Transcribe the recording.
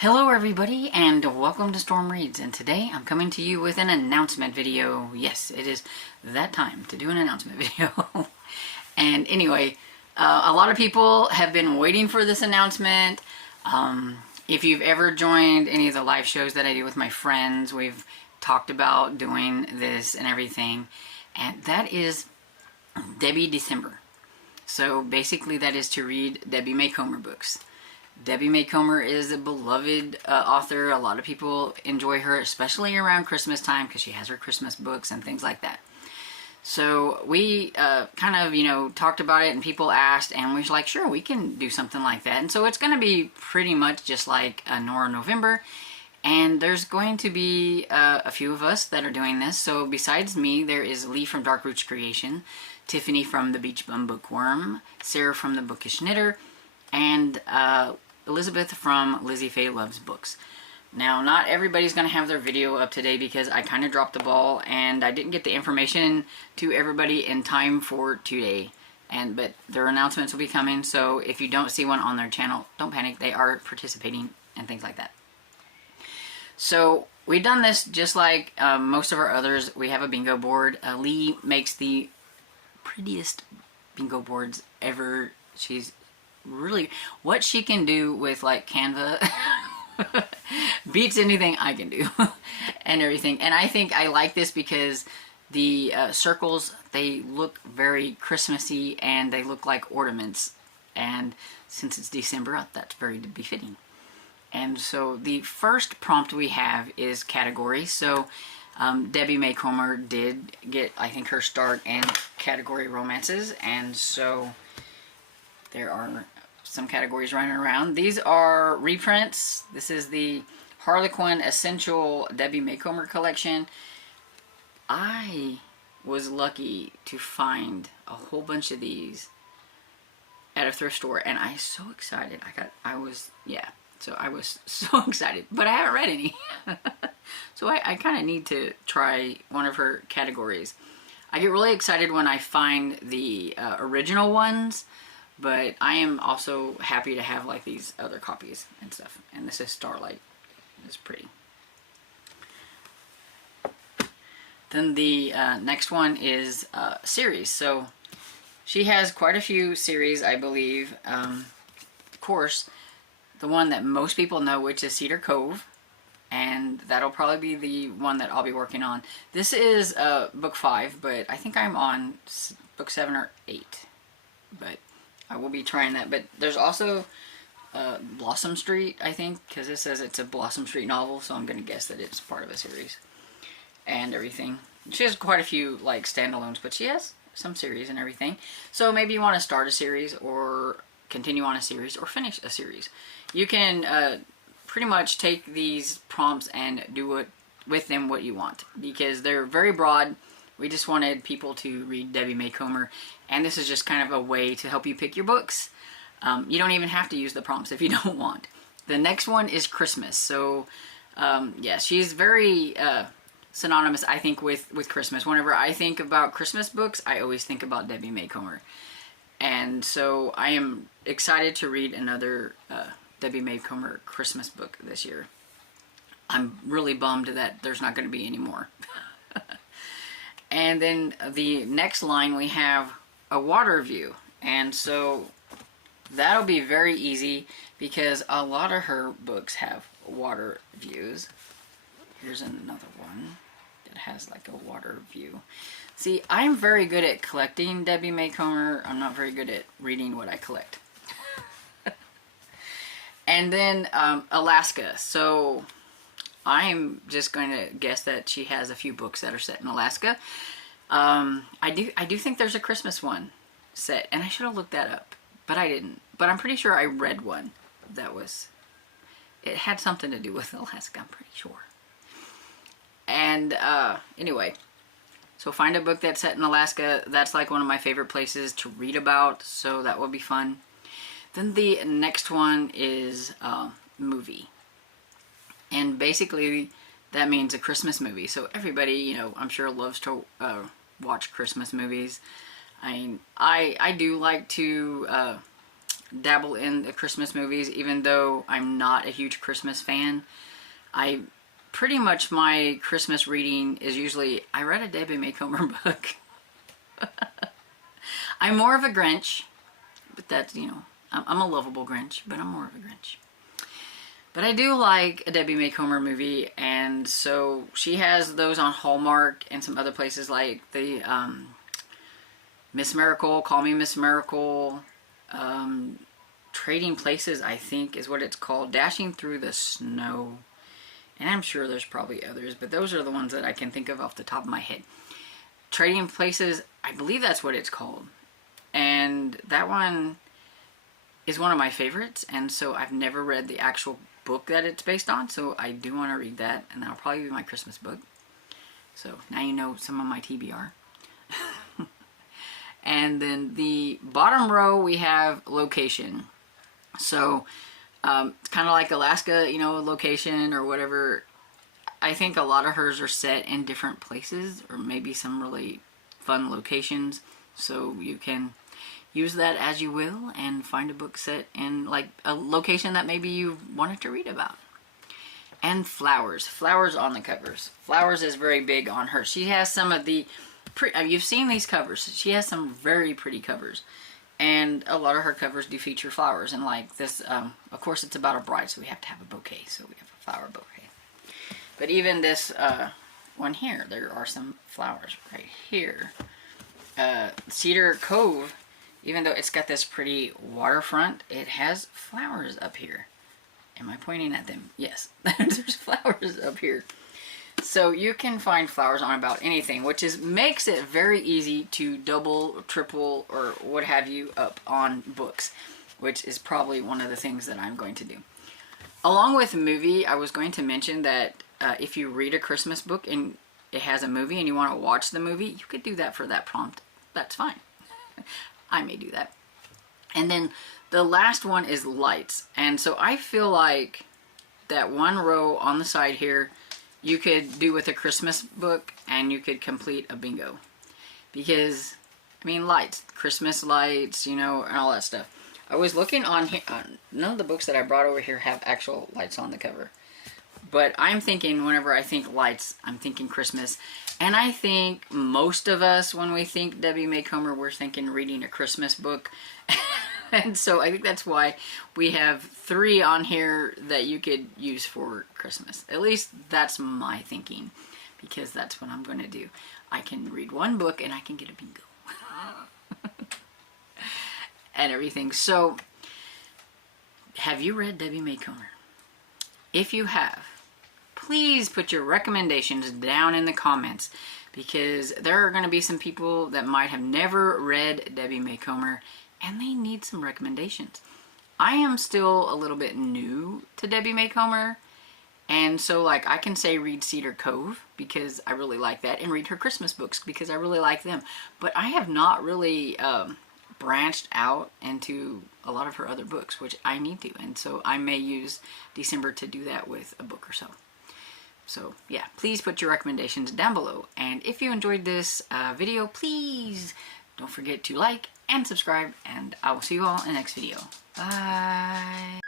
Hello everybody and welcome to Storm Reads, and today I'm coming to you with an announcement video. Yes, it is that time to do an announcement video. And anyway, a lot of people have been waiting for this announcement. If you've ever joined any of the live shows that I do with my friends, we've talked about doing this and everything, and that is Debbie December. So basically that is to read Debbie May Comer books. Debbie May Comer is a beloved author. A lot of people enjoy her, especially around Christmas time, because she has her Christmas books and things like that. So we kind of, talked about it, and people asked, and we were like, sure, we can do something like that. And so it's going to be pretty much just like Nora November, and there's going to be a few of us that are doing this. So besides me, there is Lee from Dark Roots Creation, Tiffany from The Beach Bum Bookworm, Sarah from The Bookish Knitter, and Elizabeth from Lizzie Faye Loves Books. Now, not everybody's going to have their video up today because I kind of dropped the ball and I didn't get the information to everybody in time for today. But their announcements will be coming, so if you don't see one on their channel, don't panic. They are participating and things like that. So we've done this just like most of our others. We have a bingo board. Lee makes the prettiest bingo boards ever. She's really, what she can do with like Canva beats anything I can do and everything. And I think I like this because the circles, they look very Christmassy and they look like ornaments, and since it's December, that's very befitting. And so the first prompt we have is category. So Debbie May Comer did get, I think, her start in category romances, and so there are some categories running around. These are reprints. This is the Harlequin Essential Debbie May Comer collection. I was lucky to find a whole bunch of these at a thrift store, and I'm so excited. I was so excited, but I haven't read any. So I kind of need to try one of her categories. I get really excited when I find the original ones, but I am also happy to have like these other copies and stuff. And this is Starlight. It's pretty. Then the next one is series. So she has quite a few series, I believe. Of course, the one that most people know, which is Cedar Cove. And that'll probably be the one that I'll be working on. This is book 5, but I think I'm on book 7 or 8. But I will be trying that. But there's also Blossom Street, I think, because it says it's a Blossom Street novel, so I'm going to guess that it's part of a series and everything. She has quite a few like standalones, but she has some series and everything. So maybe you want to start a series or continue on a series or finish a series. You can pretty much take these prompts and do it with them what you want, because they're very broad. We just wanted people to read Debbie May Comer, and this is just kind of a way to help you pick your books. You don't even have to use the prompts if you don't want. The next one is Christmas. So, yeah, she's very synonymous, I think, with Christmas. Whenever I think about Christmas books, I always think about Debbie May Comer. And so I am excited to read another Debbie May Comer Christmas book this year. I'm really bummed that there's not going to be any more. And then the next line we have a water view, and so that'll be very easy because a lot of her books have water views. Here's another one that has like a water view. See, I'm very good at collecting Debbie May Comer. I'm not very good at reading what I collect. And then Alaska. So I'm just going to guess that she has a few books that are set in Alaska. I do think there's a Christmas one set, and I should have looked that up, but I didn't. But I'm pretty sure I read one that was, it had something to do with Alaska, I'm pretty sure. And anyway, so find a book that's set in Alaska. That's like one of my favorite places to read about, so that will be fun. Then the next one is movie. And basically, that means a Christmas movie. So everybody, I'm sure loves to watch Christmas movies. I mean, I do like to dabble in the Christmas movies, even though I'm not a huge Christmas fan. I pretty much, my Christmas reading is usually, I read a Debbie Macomber book. I'm more of a Grinch, but that's, you know, I'm a lovable Grinch, but I'm more of a Grinch. But I do like a Debbie Macomber movie, and so she has those on Hallmark and some other places like the Miss Miracle, Call Me Miss Miracle, Trading Places, I think is what it's called, Dashing Through the Snow, and I'm sure there's probably others, but those are the ones that I can think of off the top of my head. Trading Places, I believe that's what it's called, and that one is one of my favorites, and so I've never read the actual book that it's based on, so I do want to read that, and that'll probably be my Christmas book. So now you know some of my TBR. And then the bottom row we have location. So it's kind of like Alaska, you know, location or whatever. I think a lot of hers are set in different places, or maybe some really fun locations, so you can use that as you will and find a book set in like a location that maybe you wanted to read about. And flowers on the covers. Flowers is very big on her. She has some of the you've seen these covers. She has some very pretty covers, and a lot of her covers do feature flowers. And like this, of course, it's about a bride, so we have to have a bouquet. So we have a flower bouquet. But even this one here, there are some flowers right here. Cedar Cove, even though it's got this pretty waterfront, it has flowers up here. Am I pointing at them? Yes, there's flowers up here. So you can find flowers on about anything, which makes it very easy to double, triple, or what have you up on books, which is probably one of the things that I'm going to do. Along with movie, I was going to mention that if you read a Christmas book and it has a movie and you want to watch the movie, you could do that for that prompt. That's fine. I may do that. And then the last one is lights. And so I feel like that one row on the side here, you could do with a Christmas book and you could complete a bingo. Because, I mean, lights, Christmas lights, you know, and all that stuff. I was looking on here, none of the books that I brought over here have actual lights on the cover. But I'm thinking, whenever I think lights, I'm thinking Christmas. And I think most of us, when we think Debbie Macomber, we're thinking reading a Christmas book. And so I think that's why we have 3 on here that you could use for Christmas. At least that's my thinking, because that's what I'm going to do. I can read one book and I can get a bingo. And everything. So, have you read Debbie Macomber? If you have, please put your recommendations down in the comments, because there are going to be some people that might have never read Debbie Macomber and they need some recommendations. I am still a little bit new to Debbie Macomber, and so like I can say read Cedar Cove because I really like that, and read her Christmas books because I really like them. But I have not really branched out into a lot of her other books, which I need to, and so I may use December to do that with a book or so. So yeah, please put your recommendations down below, and if you enjoyed this video, please don't forget to like and subscribe, and I will see you all in the next video. Bye!